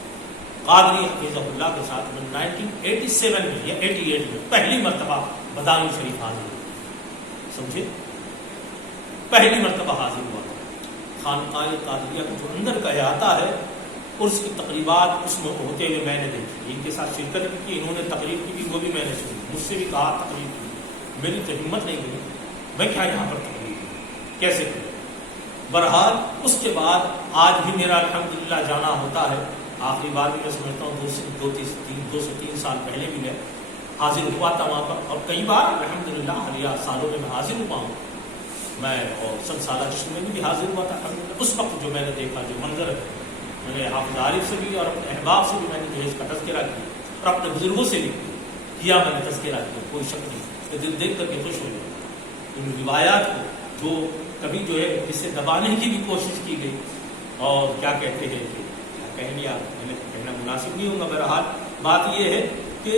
قادری حفیظ اللہ کے ساتھ میں 1987 میں یا 88 میں پہلی مرتبہ بدائن شریف حاضر ہوا. سمجھے؟ پہلی مرتبہ حاضر ہوا تھا. خانقاہ قادریہ کا جو اندر کا احاطہ ہے اور اس کی تقریبات اس میں ہوتے ہوئے میں نے دیکھی. ان کے ساتھ شرکت بھی کی, انہوں نے تقریب کی بھی, وہ بھی میں نے سنی, مجھ سے بھی کہا تقریب کی. میری تو ہمت نہیں ہوئی, میں کیا یہاں پر تقریب کی, کیسے کروں. بہرحال اس کے بعد آج بھی میرا الحمدللہ جانا ہوتا ہے. آخری بار بھی میں سمجھتا ہوں 2 سے 3 سال پہلے بھی میں حاضر ہوا تھا وہاں پر, اور کئی بار الحمدللہ حالیہ سالوں میں حاضر ہوا ہوں. میں اور سن سالہ جشن میں بھی حاضر ہوا تھا الحمدللہ. اس وقت جو میں نے دیکھا, جو منظر ہے, میں نے حافظ عارف سے بھی اور اپنے احباب سے بھی میں نے جو ہے اس کا تذکرہ کیا, اور اپنے بزرگوں سے بھی کیا میں نے تذکرہ کیا. کوئی شک نہیں کہ دل دیکھ کر کے خوش ہو گیا. ان روایات کو جو کبھی جو ہے جسے دبانے کی بھی کوشش کی گئی, اور کیا کہتے ہیں کہ کہنی میں کہنا مناسب نہیں ہوگا. بہرحال بات یہ ہے کہ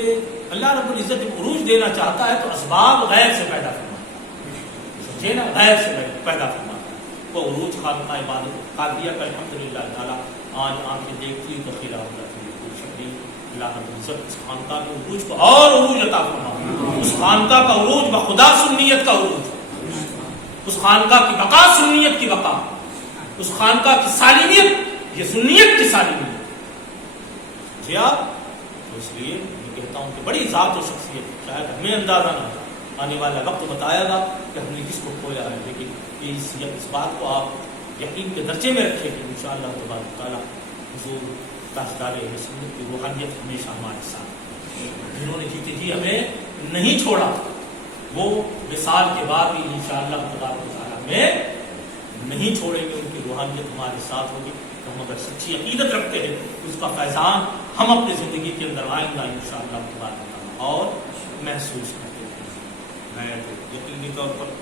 اللہ رب العزت جب عروج دینا چاہتا ہے تو اسباب غیر سے پیدا فرماتا ہے. سمجھے نا, غیر سے پیدا فرماتا ہے. وہ عروج خانقاہ عبادت قادریہ کا الحمدللہ تعالیٰ آج آنکھیں دیکھتی تو خیرہ ہو جاتی ہے. کوئی شک نہیں اللہ رب العزت اس خانقاہ کے عروج کو اور عروج عطا فرماتا. اس خانقاہ کا عروج بخدا سنیت کا عروج, اس خانقاہ کی بقا سنیت کی بقا, اس خانقاہ کی سالمیت یہ سنیت کی سالمیت. جی آپ تو اس لیے میں کہتا ہوں کہ بڑی ذات و شخصیت, شاید ہمیں اندازہ نہ ہو, آنے والا وقت بتائے گا کہ ہم نے کس کو کھویا ہے. لیکن اس بات کو آپ یقین کے درجے میں رکھیں کہ انشاءاللہ تبارک تعالیٰ حضور تاجدار اہل سنت کی روحانیت ہمیشہ ہمارے ساتھ, جنہوں نے جیتے جی ہمیں نہیں چھوڑا, وہ مثال کے بعد بھی انشاءاللہ تبارک تعالیٰ میں نہیں چھوڑیں گے. ان کی روحانیت ہمارے ساتھ ہوگی. ہم اگر سچی عقیدت رکھتے ہیں تو اس کا فیضان ہم اپنی زندگی کے اندر آئندہ انشاءاللہ تبارک تعالیٰ اور محسوس کرتے ہیں. میں تو یقینی طور پر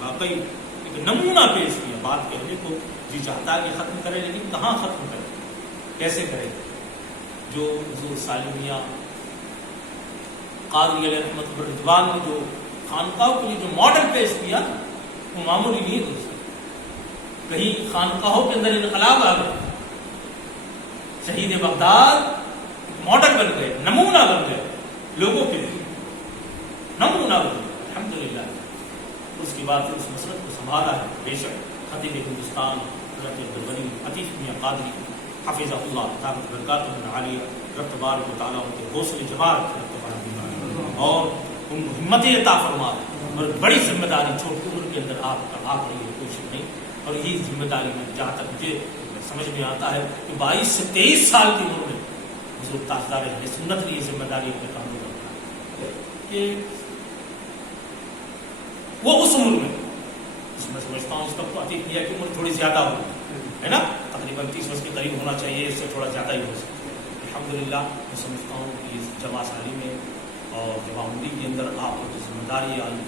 واقعی ایک نمونہ پیش کیا. بات کہنے کو جی چاہتا ہے کہ ختم کرے, لیکن کہاں ختم کرے, کیسے کرے. جو حضور سالمیہ قادری علیہ رحمۃ الرضوان نے جو خانقاہوں کے لیے جو ماڈل پیش کیا وہ معمولی نہیں ہے. کہیں خانقاہوں کے اندر انقلاب آ گئے, شہید بغداد ماڈل بن گئے, نمونہ بن گئے لوگوں کے لیے, نمونہ بن گئے الحمدللہ. اس کے بعد اس مسلک کو سنبھالا ہے بے شک خطیب ہندوستان حضرت عبدالغنی عطیف میاں قادری حفظہ اللہ طاقت برکاتہ عالیہ رب تبارک و تعالیٰ ان کے حوصلے جوار اور ان کو ہمت عطا فرما, اور بڑی ذمہ داری چھوٹی عمر کے اندر آپ رہی ہے, کوئی شک نہیں. اور یہی ذمہ داری میں جہاں تک مجھے سمجھ میں آتا ہے کہ 22 سے 23 سال کی عمر میں حضور تاجدار اہل سنت نے یہ ذمہ داری اپنے کام میں رکھا ہے کہ وہ اس عمر میں, اس میں سمجھتا ہوں اس وقت تو عطیف میاں کی عمر تھوڑی زیادہ ہوگی ہے نا, تقریباً 30 برس کے قریب ہونا چاہیے, اس سے تھوڑا زیادہ ہی ہو سکتا ہے. الحمدللہ میں سمجھتا ہوں کہ اس جمع سالی میں اور جمعبندی کے اندر آپ کو جو ذمہ داری آئی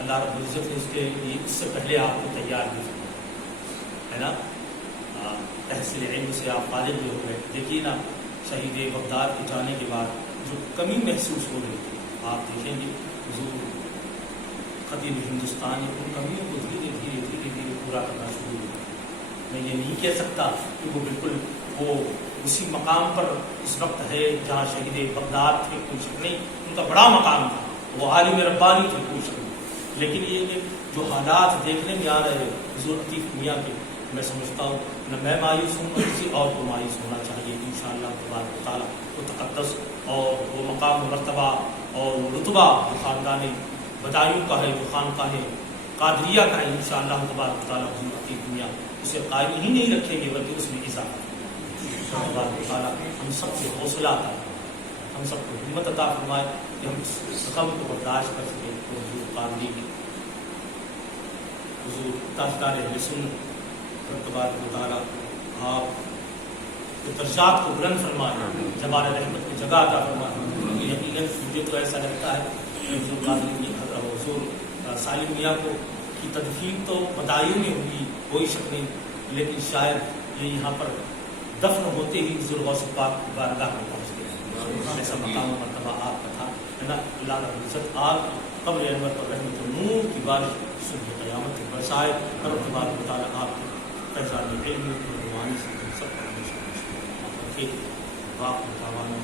اللہ رب العزت نے اس کے لیے اس سے پہلے آپ کو تیار بھی ہے نا. تحصیل علم سے آپ فارغ بھی ہو گئے. دیکھیے نا شہید بغداد کے جانے کے بعد جو کمی محسوس ہو رہی تھی, آپ دیکھیں گے حضور خطیب ہندوستان ان کمیوں کو دھیرے دھیرے دھیرے دھیرے پورا کرنا شروع ہوا. میں یہ نہیں کہہ سکتا کہ وہ بالکل وہ اسی مقام پر اس وقت ہے جہاں شہید بغداد تھے, کوئی شک نہیں, ان کا بڑا مقام تھا, وہ عالم ربانی تھے, کوئی شک نہیں. لیکن یہ کہ جو حالات دیکھنے میں آ رہے حضور عطیف میاں کے, میں سمجھتا ہوں نہ میں مایوس ہوں, کسی اور کو مایوس ہونا چاہیے. انشاءاللہ تبارک تعالیٰ وہ تقدس اور وہ مقام و مرتبہ اور وہ رتبہ جو خاندان بدایوں کا ہے, جو خانقاہ قادریہ کا ہے, انشاءاللہ تبارک تعالیٰ حضور عطیف میاں اسے قائم ہی نہیں رکھیں گے بلکہ اس میں اضافہ تبارک تعالیٰ ہم سب سے حوصلہ عطا فرمائے, ہم سب کو ہمت عطا فرمائے کہ ہم اس غم کو برداشت کر سکیں. حضور قادری کی حضور تاجدار اہل سنت تبارک و تعالیٰ آپ کے درجات کو بلند فرمائے, جمال رحمت کی جگہ عطا فرمائے. یقیناً مجھے تو ایسا لگتا ہے کہ حضور قادری حضور سالم میاں کو کی تدفین تو بدایوں میں ہوئی, کوئی شک نہیں, لیکن شاید یہ یہاں پر دفن ہوتے ہی حضور غوث پاک کی بارگاہ میں پہنچ گئے. ایسا مقام و مرتبہ آپ کا تھا، ہے نا؟ اللہ رب العزت آپ قبر انور پر رحمت و نور کی بارش صبح قیامت کے برسائے، اور تبارک و تعالیٰ آپ کو فیضان علم و روحانی سے سب کا ہمیشہ باقی دعوانا